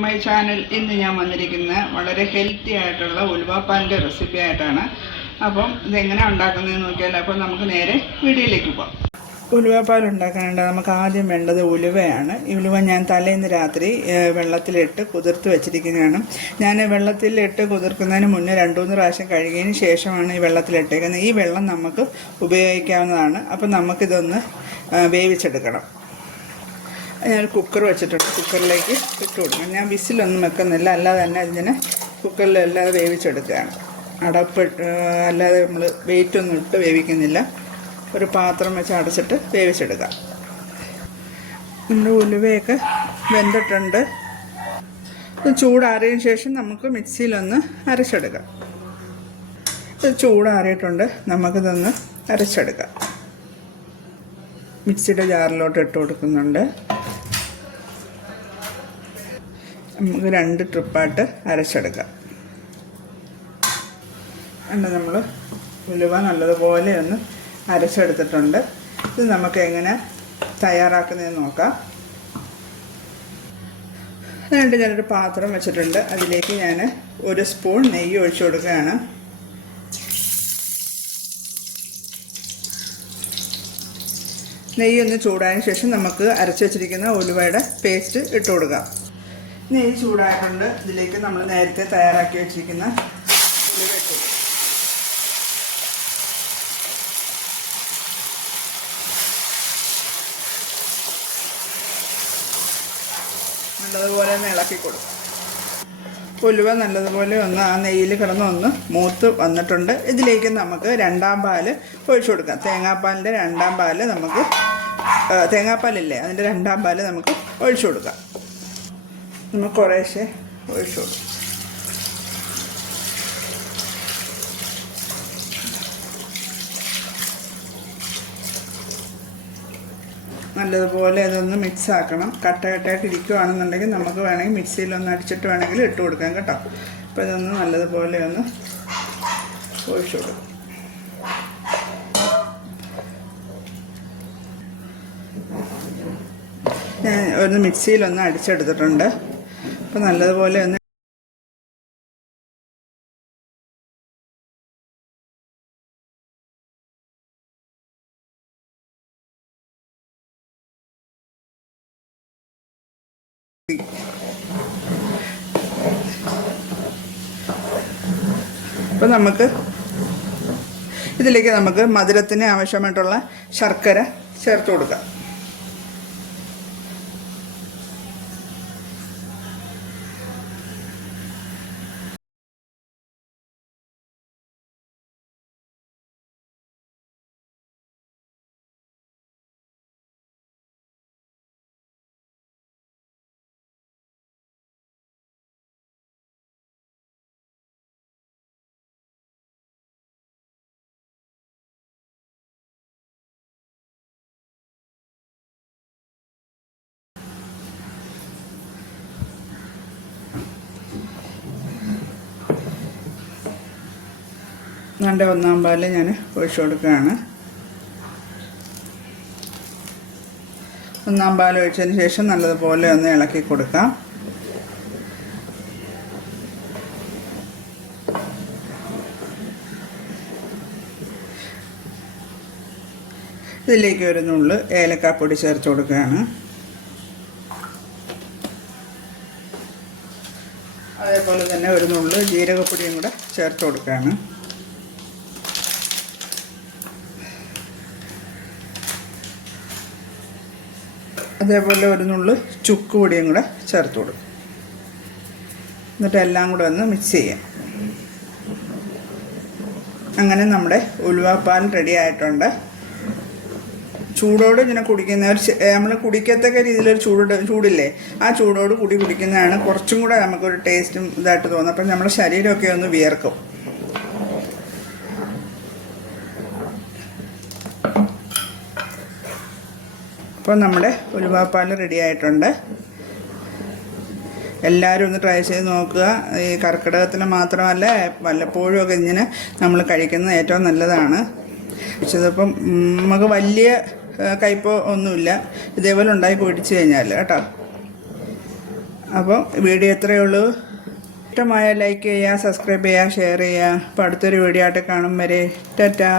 My channel ഇന്ന് ഞാൻ വന്നിരിക്കുന്ന വളരെ ഹെൽത്തി ആയിട്ടുള്ള ഉലുവാപ്പാലിന്റെ റെസിപ്പി ആയിട്ടാണ്. അപ്പം ഇതെങ്ങനെ ഉണ്ടാക്കുന്നതെന്ന് നോക്കിയാൽ അപ്പം നമുക്ക് നേരെ വീഡിയോയിലേക്ക് പോകാം ഉലുവാപ്പാൽ ഉണ്ടാക്കാനുണ്ട്. നമുക്ക് ആദ്യം വേണ്ടത് ഉലുവയാണ്. ഈ ഉലുവ ഞാൻ തലേന്ന് രാത്രി വെള്ളത്തിലിട്ട് കുതിർത്ത് വെച്ചിരിക്കുന്നതാണ്. ഞാൻ വെള്ളത്തിലിട്ട് കുതിർക്കുന്നതിന് മുന്നേ രണ്ടുമൂന്ന് പ്രാവശ്യം കഴുകിയതിന് ശേഷമാണ് ഈ വെള്ളത്തിലിട്ടേക്കുന്നത്. ഈ വെള്ളം നമുക്ക് ഉപയോഗിക്കാവുന്നതാണ്. അപ്പം നമുക്കിതൊന്ന് വേവിച്ചെടുക്കണം. ഞാൻ കുക്കർ വെച്ചിട്ടുണ്ട്. കുക്കറിലേക്ക് ഇട്ട് കൊടുക്കണം. ഞാൻ വിസിലൊന്നും വെക്കുന്നില്ല. അല്ലാതെ തന്നെ ഇതിനെ കുക്കറിൽ അല്ലാതെ വേവിച്ചെടുക്കുകയാണ്. അടപ്പ് അല്ലാതെ നമ്മൾ വെയിറ്റ് ഒന്നും ഇട്ട് വേവിക്കുന്നില്ല. ഒരു പാത്രം വെച്ച് അടച്ചിട്ട് വേവിച്ചെടുക്കാം നമ്മുടെ ഉലുവയൊക്കെ വെന്തിട്ടുണ്ട്. ചൂടാറിയതിന് ശേഷം നമുക്ക് മിക്സിയിലൊന്ന് അരച്ചെടുക്കാം. ഇത് ചൂടാറിയിട്ടുണ്ട്. നമുക്കിതൊന്ന് അരച്ചെടുക്കാം. മിക്സിയുടെ ജാറിലോട്ട് ഇട്ട് കൊടുക്കുന്നുണ്ട്. നമുക്ക് രണ്ട് ട്രിപ്പായിട്ട് അരച്ചെടുക്കാം. എന്നെ നമ്മൾ ഉലുവ നല്ലതുപോലെ ഒന്ന് അരച്ചെടുത്തിട്ടുണ്ട്. ഇത് നമുക്ക് എങ്ങനെ തയ്യാറാക്കുന്നതെന്ന് നോക്കാം. അതിനായിട്ട് ഞാനൊരു പാത്രം വെച്ചിട്ടുണ്ട്. അതിലേക്ക് ഞാൻ ഒരു സ്പൂൺ നെയ്യ് ഒഴിച്ചു കൊടുക്കുകയാണ്. നെയ്യ് ഒന്ന് ചൂടായതിനു ശേഷം നമുക്ക് അരച്ചു വെച്ചിരിക്കുന്ന ഉലുവയുടെ പേസ്റ്റ് ഇട്ട് കൊടുക്കാം. നെയ്യ് ചൂടായിട്ടുണ്ട്. ഇതിലേക്ക് നമ്മൾ നേരത്തെ തയ്യാറാക്കി വെച്ചിരിക്കുന്ന നല്ലതുപോലെ ഇളക്കി കൊടുക്കും. ഉലുവ നല്ലതുപോലെ ഒന്ന് ആ നെയ്യിൽ കിടന്ന് ഒന്ന് മൂത്ത് വന്നിട്ടുണ്ട്. ഇതിലേക്ക് നമുക്ക് രണ്ടാം പാൽ ഒഴിച്ചു കൊടുക്കാം. തേങ്ങാപ്പാലിന്റെ രണ്ടാം പാൽ നമുക്ക് തേങ്ങാപ്പാലില്ലേ? അതിന്റെ രണ്ടാം പാൽ നമുക്ക് ഒഴിച്ചു കൊടുക്കാം. നമുക്ക് കുറേശ്ശെ ഒഴിച്ചു കൊടുക്കാം നല്ലതുപോലെ അതൊന്ന് മിക്സ് ആക്കണം. കട്ട കട്ടയായിട്ട് ഇരിക്കുവാണെന്നുണ്ടെങ്കിൽ നമുക്ക് വേണമെങ്കിൽ മിക്സിയിൽ ഒന്ന് അടിച്ചിട്ട് വേണമെങ്കിൽ ഇട്ട് കൊടുക്കാം കേട്ടോ. അപ്പോൾ ഇതൊന്ന് നല്ലതുപോലെ ഒന്ന് ഒഴിച്ചു കൊടുക്കും. ഞാൻ ഒരു മിക്സിയിലൊന്ന് അടിച്ചെടുത്തിട്ടുണ്ട്. അപ്പോൾ നല്ലതുപോലെ ഒന്ന് അപ്പം നമുക്ക് ഇതിലേക്ക് നമുക്ക് മധുരത്തിന് ആവശ്യമായിട്ടുള്ള ശർക്കര ചേർത്ത് കൊടുക്കാം. രണ്ട് ഒന്നാം പാൽ ഞാൻ ഒഴിച്ചു കൊടുക്കുകയാണ്. ഒന്നാം പാൽ ഒഴിച്ചതിന് ശേഷം നല്ലതുപോലെ ഒന്ന് ഇളക്കി കൊടുക്കാം. ഇതിലേക്ക് ഒരു നുള്ളു ഏലക്കാപ്പൊടി ചേർത്ത് കൊടുക്കുകയാണ്. അതേപോലെ തന്നെ ഒരു നുള്ളു ജീരകപ്പൊടിയും കൂടെ ചേർത്ത് കൊടുക്കുകയാണ്. അതേപോലെ ഒരു നുള്ളു ചുക്ക് പൊടിയും കൂടെ ചേർത്ത് കൊടുക്കും. എന്നിട്ട് എല്ലാം കൂടെ ഒന്ന് മിക്സ് ചെയ്യാം. അങ്ങനെ നമ്മുടെ ഉലുവാപ്പാൽ റെഡി ആയിട്ടുണ്ട്. ചൂടോട് ഇങ്ങനെ കുടിക്കുന്നവർ നമ്മൾ കുടിക്കത്തക്ക രീതിയിലൊരു ചൂട് ചൂടില്ലേ ആ ചൂടോട് കൂടി കുടിക്കുന്നതാണ് കുറച്ചും കൂടെ നമുക്കൊരു ടേസ്റ്റും ഇതായിട്ട് തോന്നുന്നത്. അപ്പം നമ്മുടെ ശരീരമൊക്കെ ഒന്ന് വിയർക്കും. അപ്പോൾ നമ്മുടെ ഉലുവാപ്പാൽ റെഡി ആയിട്ടുണ്ട്. എല്ലാവരും ഒന്ന് ട്രൈ ചെയ്ത് നോക്കുക. ഈ കർക്കിടകത്തിന് മാത്രമല്ല വല്ലപ്പോഴും ഒക്കെ ഇങ്ങനെ നമ്മൾ കഴിക്കുന്നത് ഏറ്റവും നല്ലതാണ്. പക്ഷേ നമുക്ക് വലിയ കയ്പോ ഒന്നുമില്ല. ഇതേപോലെ ഉണ്ടാക്കി കുടിച്ചു കഴിഞ്ഞാൽ കേട്ടോ. അപ്പോൾ വീഡിയോ എത്രയേ ഉള്ളൂ. ഇഷ്ടമായ ലൈക്ക് ചെയ്യുക സബ്സ്ക്രൈബ് ചെയ്യുക ഷെയർ ചെയ്യുക. അപ്പോൾ അടുത്തൊരു വീഡിയോ ആയിട്ട് കാണും വരെ. ടാറ്റാ.